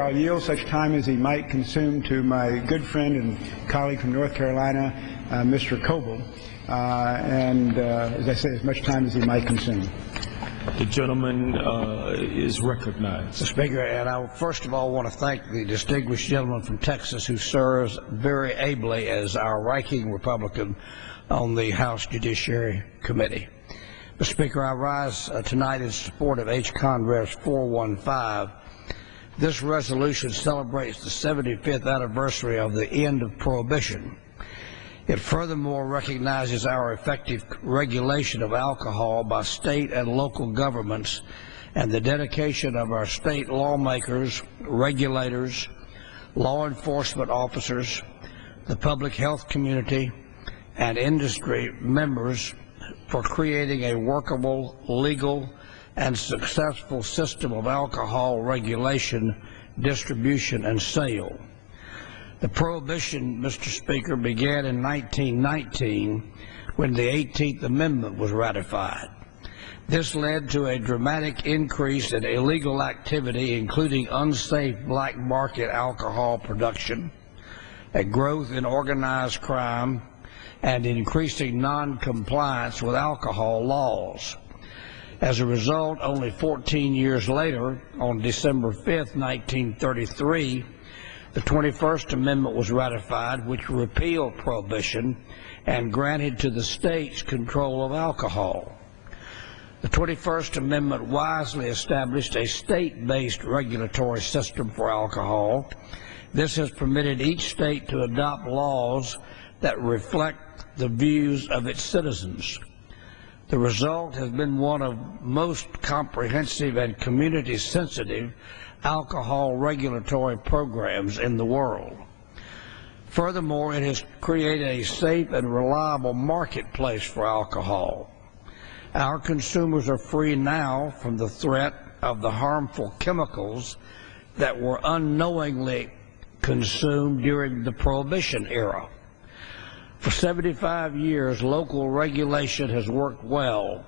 I'll yield such time as he might consume to my good friend and colleague from North Carolina, Mr. Coble, and as I say, as much time as he might consume. The gentleman is recognized. Mr. Speaker, and I first of all want to thank the distinguished gentleman from Texas who serves very ably as our ranking Republican on the House Judiciary Committee. Mr. Speaker, I rise tonight in support of H-Congress 415. This resolution celebrates the 75th anniversary of the end of Prohibition. It furthermore recognizes our effective regulation of alcohol by state and local governments and the dedication of our state lawmakers, regulators, law enforcement officers, the public health community, and industry members for creating a workable, legal, and successful system of alcohol regulation, distribution, and sale. The prohibition, Mr. Speaker, began in 1919 when the 18th Amendment was ratified. This led to a dramatic increase in illegal activity, including unsafe black market alcohol production, a growth in organized crime, and increasing non-compliance with alcohol laws. As a result, only 14 years later, on December 5, 1933, the 21st Amendment was ratified, which repealed prohibition and granted to the states control of alcohol. The 21st Amendment wisely established a state-based regulatory system for alcohol. This has permitted each state to adopt laws that reflect the views of its citizens. The result has been one of most comprehensive and community-sensitive alcohol regulatory programs in the world. Furthermore, it has created a safe and reliable marketplace for alcohol. Our consumers are free now from the threat of the harmful chemicals that were unknowingly consumed during the Prohibition era. For 75 years, local regulation has worked well,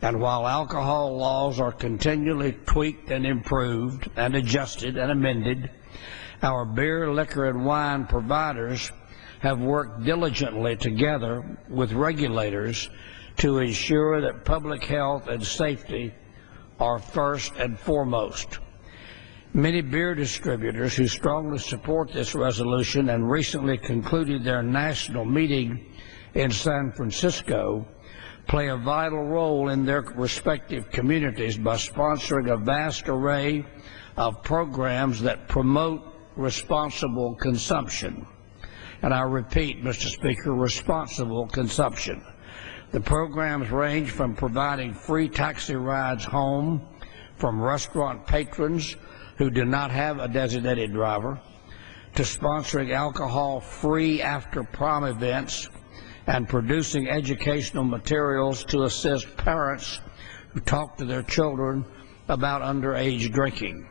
and while alcohol laws are continually tweaked and improved and adjusted and amended, our beer, liquor, and wine providers have worked diligently together with regulators to ensure that public health and safety are first and foremost. Many beer distributors who strongly support this resolution and recently concluded their national meeting in San Francisco play a vital role in their respective communities by sponsoring a vast array of programs that promote responsible consumption. And I repeat, Mr. Speaker, responsible consumption. The programs range from providing free taxi rides home from restaurant patrons who do not have a designated driver, to sponsoring alcohol-free after-prom events and producing educational materials to assist parents who talk to their children about underage drinking.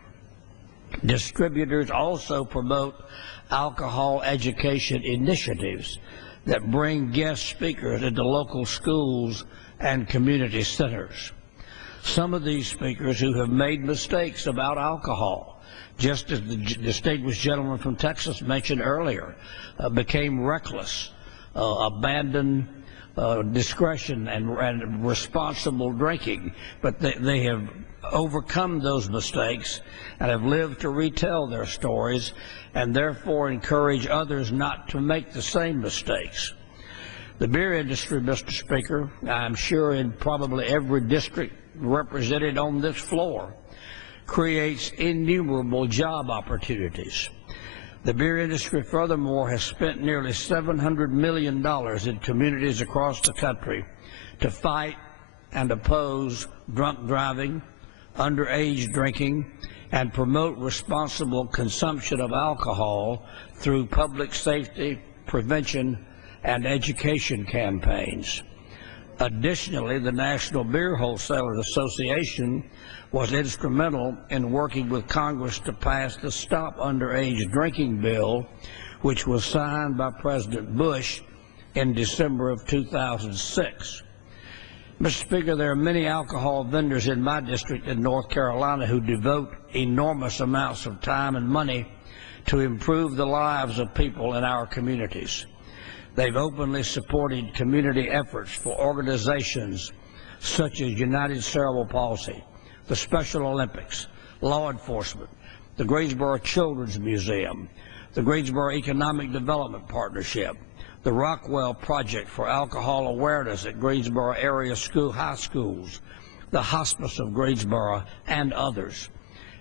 Distributors also promote alcohol education initiatives that bring guest speakers into local schools and community centers. Some of these speakers who have made mistakes about alcohol, just as the distinguished gentleman from Texas mentioned earlier, became reckless, abandoned discretion and responsible drinking, but they have overcome those mistakes and have lived to retell their stories and therefore encourage others not to make the same mistakes. The beer industry, Mr. Speaker, I'm sure in probably every district represented on this floor, creates innumerable job opportunities. The beer industry, furthermore, has spent nearly $700 million in communities across the country to fight and oppose drunk driving, underage drinking, and promote responsible consumption of alcohol through public safety, prevention, and education campaigns. Additionally, the National Beer Wholesalers Association was instrumental in working with Congress to pass the Stop Underage Drinking bill, which was signed by President Bush in December of 2006. Mr. Speaker, there are many alcohol vendors in my district in North Carolina who devote enormous amounts of time and money to improve the lives of people in our communities. They've openly supported community efforts for organizations such as United Cerebral Palsy, the Special Olympics, law enforcement, the Greensboro Children's Museum, the Greensboro Economic Development Partnership, the Rockwell Project for Alcohol Awareness at Greensboro area high schools, the Hospice of Greensboro, and others.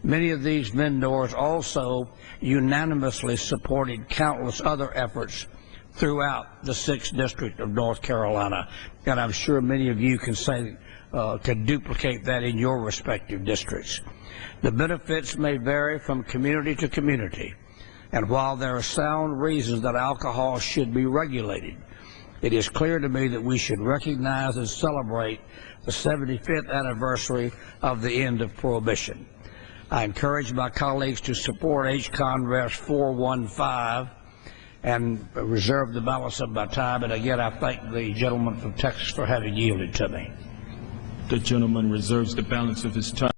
Many of these vendors also unanimously supported countless other efforts throughout the 6th District of North Carolina, and I'm sure many of you can duplicate that in your respective districts. The benefits may vary from community to community, and while there are sound reasons that alcohol should be regulated, it is clear to me that we should recognize and celebrate the 75th anniversary of the end of Prohibition. I encourage my colleagues to support H-Con Res. 415 and reserve the balance of my time. And again, I thank the gentleman from Texas for having yielded to me. The gentleman reserves the balance of his time.